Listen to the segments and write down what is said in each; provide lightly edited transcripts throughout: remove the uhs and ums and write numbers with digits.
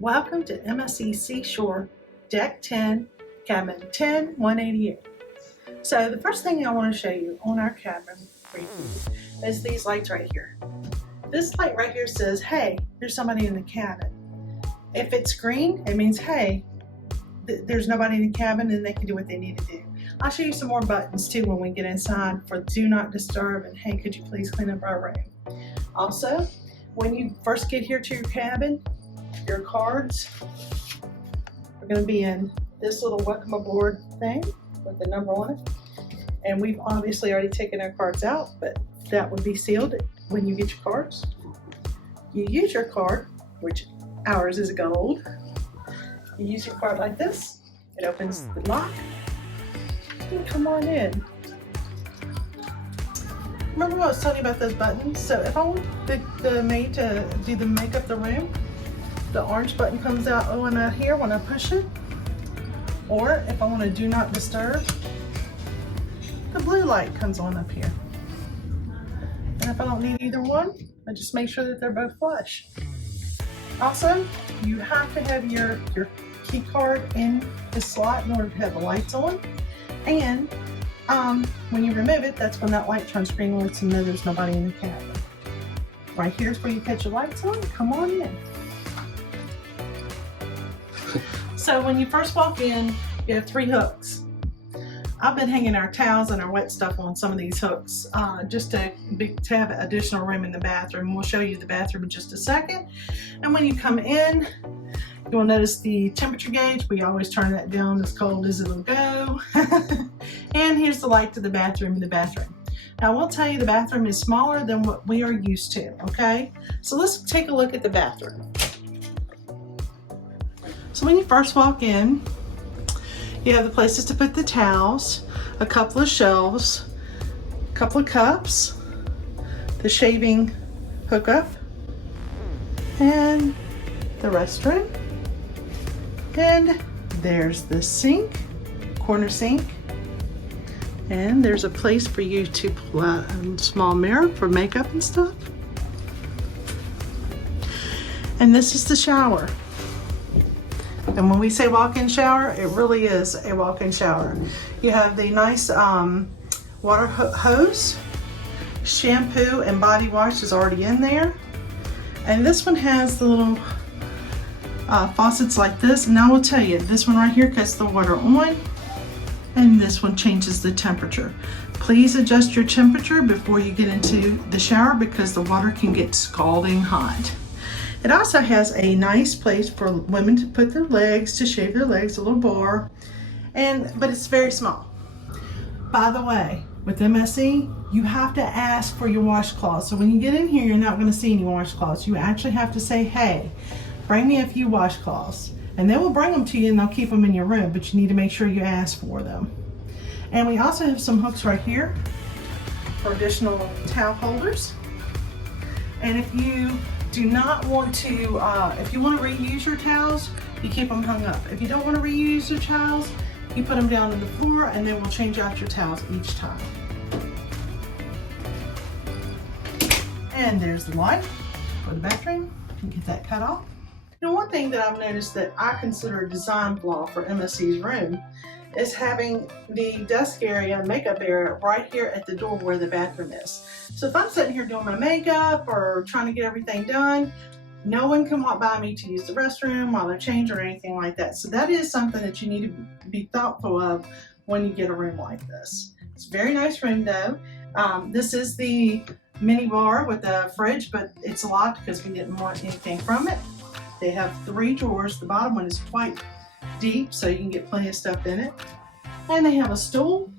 Welcome to MSC Seashore, Deck 10, Cabin 10188. So the first thing I want to show you on our cabin is these lights right here. This light right here says, hey, there's somebody in the cabin. If it's green, it means, hey, there's nobody in the cabin and they can do what they need to do. I'll show you some more buttons too when we get inside for do not disturb and hey, could you please clean up our room. Also, when you first get here to your cabin, your cards are going to be in this little welcome aboard thing with the number on it. And we've obviously already taken our cards out, but that would be sealed when you get your cards. You use your card, which ours is gold. You use your card like this. It opens the lock. And come on in. Remember what I was telling you about those buttons? So if I want the maid to do the make up the room, the orange button comes out out here when I push it. Or if I want to do not disturb, the blue light comes on up here. And if I don't need either one, I just make sure that they're both flush. Also, you have to have your key card in the slot in order to have the lights on. And when you remove it, that's when that light turns green and lets you know there's nobody in the cabin. Right here's where you catch your lights on. Come on in. So when you first walk in, you have 3 hooks. I've been hanging our towels and our wet stuff on some of these hooks just to have additional room in the bathroom. We'll show you the bathroom in just a second. And when you come in, you'll notice the temperature gauge. We always turn that down as cold as it'll go. And here's the light to the bathroom in the bathroom. Now I will tell you the bathroom is smaller than what we are used to, okay? So let's take a look at the bathroom. So when you first walk in, you have the places to put the towels, a couple of shelves, a couple of cups, the shaving hookup, and the restroom. And there's the sink, corner sink. And there's a place for you to pull out a small mirror for makeup and stuff. And this is the shower. And when we say walk-in shower, it really is a walk-in shower. You have the nice water hose, shampoo and body wash is already in there. And this one has the little faucets like this. And I will tell you, this one right here cuts the water on, and this one changes the temperature. Please adjust your temperature before you get into the shower because the water can get scalding hot. It also has a nice place for women to put their legs, to shave their legs, a little bar, but it's very small. By the way, with MSC, you have to ask for your washcloths. So when you get in here, you're not going to see any washcloths. You actually have to say, hey, bring me a few washcloths. And they will bring them to you and they'll keep them in your room, but you need to make sure you ask for them. And we also have some hooks right here for additional towel holders. And if you do not want to, if you want to reuse your towels, you keep them hung up. If you don't want to reuse your towels, you put them down on the floor and then we'll change out your towels each time. And there's the light for the bathroom. You get that cut off. Now, one thing that I've noticed that I consider a design flaw for MSC's room is having the desk area, makeup area right here at the door where the bathroom is. So if I'm sitting here doing my makeup or trying to get everything done, no one can walk by me to use the restroom while they're changing or anything like that. So that is something that you need to be thoughtful of when you get a room like this. It's a very nice room though. This is the mini bar with a fridge, but it's locked because we didn't want anything from it. They have 3 drawers. The bottom one is quite deep, so you can get plenty of stuff in it. And they have a stool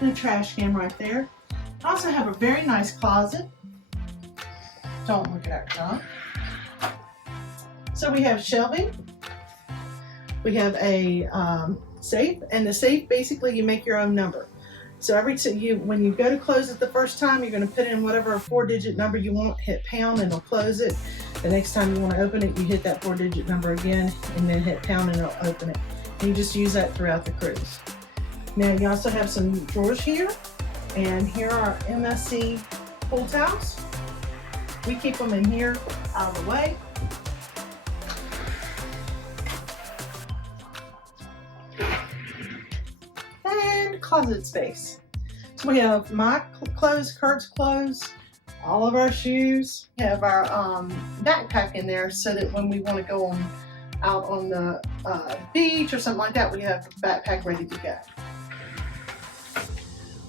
and a trash can right there. I also have a very nice closet. Don't look at that. So we have shelving. We have a safe, and the safe basically you make your own number. So when you go to close it the first time, you're going to put in whatever 4-digit number you want, hit pound, and it'll close it. The next time you want to open it, you hit that 4-digit number again, and then hit pound, and it'll open it. And you just use that throughout the cruise. Now you also have some drawers here, and here are MSC pool towels. We keep them in here out of the way. closet space. So we have my clothes, Kurt's clothes, all of our shoes. We have our backpack in there so that when we want to go out on the beach or something like that, we have the backpack ready to go.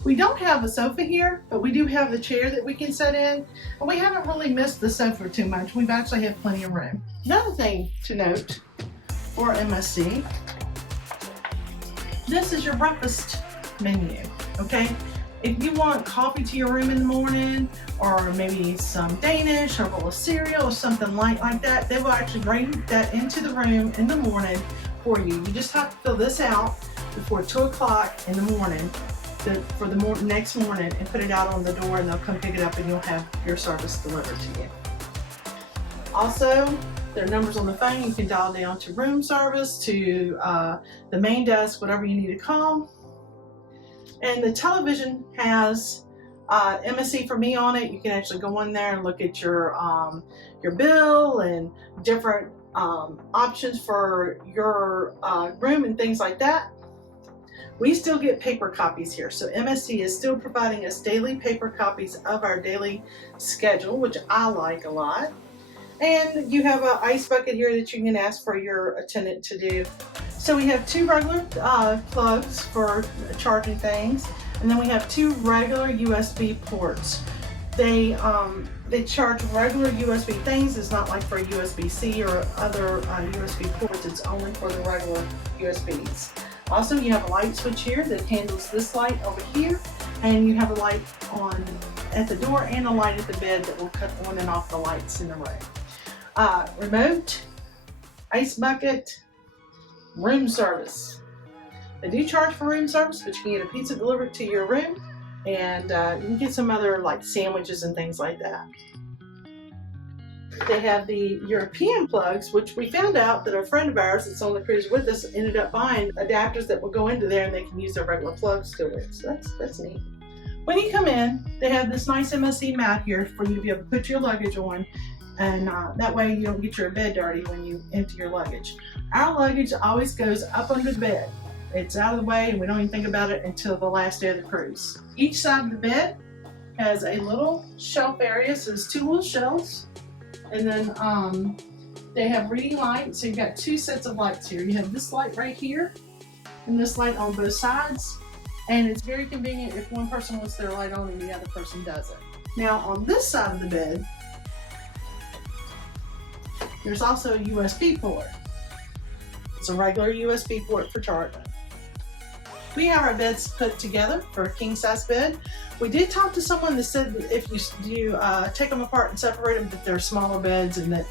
We don't have a sofa here, but we do have the chair that we can sit in. And we haven't really missed the sofa too much. We've actually had plenty of room. Another thing to note for MSC, this is your breakfast menu, okay? If you want coffee to your room in the morning, or maybe some Danish, or a bowl of cereal, or something light like that, they will actually bring that into the room in the morning for you. You just have to fill this out before 2 o'clock in the morning for the next morning and put it out on the door, and they'll come pick it up and you'll have your service delivered to you. Also, there are numbers on the phone. You can dial down to room service, to the main desk, whatever you need to call. And the television has MSC for Me on it. You can actually go in there and look at your bill and different options for your room and things like that. We still get paper copies here, so MSC is still providing us daily paper copies of our daily schedule, which I like a lot. And you have an ice bucket here that you can ask for your attendant to do. So we have 2 regular plugs for charging things, and then we have 2 regular USB ports. They charge regular USB things. It's not like for USB-C or other USB ports. It's only for the regular USBs. Also, you have a light switch here that handles this light over here, and you have a light on at the door and a light at the bed that will cut on and off the lights in the room. Remote, ice bucket, room service. They do charge for room service, but you can get a pizza delivered to your room, and you can get some other like sandwiches and things like that. They have the European plugs, which we found out that a friend of ours that's on the cruise with us ended up buying adapters that will go into there and they can use their regular plugs to it. So that's neat. When you come in, they have this nice MSC mat here for you to be able to put your luggage on, and that way you don't get your bed dirty when you empty your luggage. Our luggage always goes up under the bed. It's out of the way and we don't even think about it until the last day of the cruise. Each side of the bed has a little shelf area, so there's 2 little shelves. And then they have reading lights, so you've got 2 sets of lights here. You have this light right here and this light on both sides. And it's very convenient if one person wants their light on and the other person doesn't. Now on this side of the bed, there's also a USB port. It's a regular USB port for charging. We have our beds put together for a king size bed. We did talk to someone that said that if you take them apart and separate them, that they're smaller beds, and that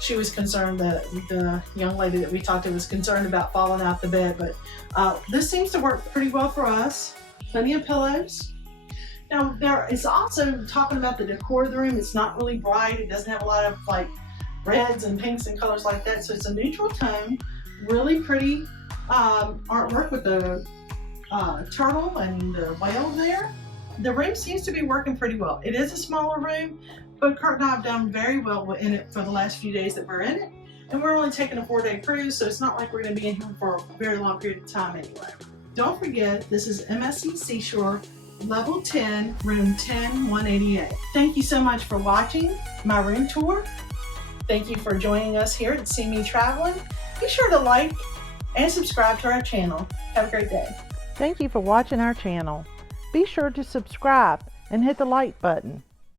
she was concerned, that the young lady that we talked to was concerned about falling out the bed. But this seems to work pretty well for us. Plenty of pillows. Now there is also talking about the decor of the room. It's not really bright. It doesn't have a lot of like reds and pinks and colors like that. So it's a neutral tone, really pretty artwork with the turtle and the whale there. The room seems to be working pretty well. It is a smaller room, but Kurt and I have done very well in it for the last few days that we're in it. And we're only taking a 4-day cruise, so it's not like we're going to be in here for a very long period of time anyway. Don't forget, this is MSC Seashore, Level 10, Room 10188. Thank you so much for watching my room tour. Thank you for joining us here at See Me Traveling. Be sure to like and subscribe to our channel. Have a great day. Thank you for watching our channel. Be sure to subscribe and hit the like button.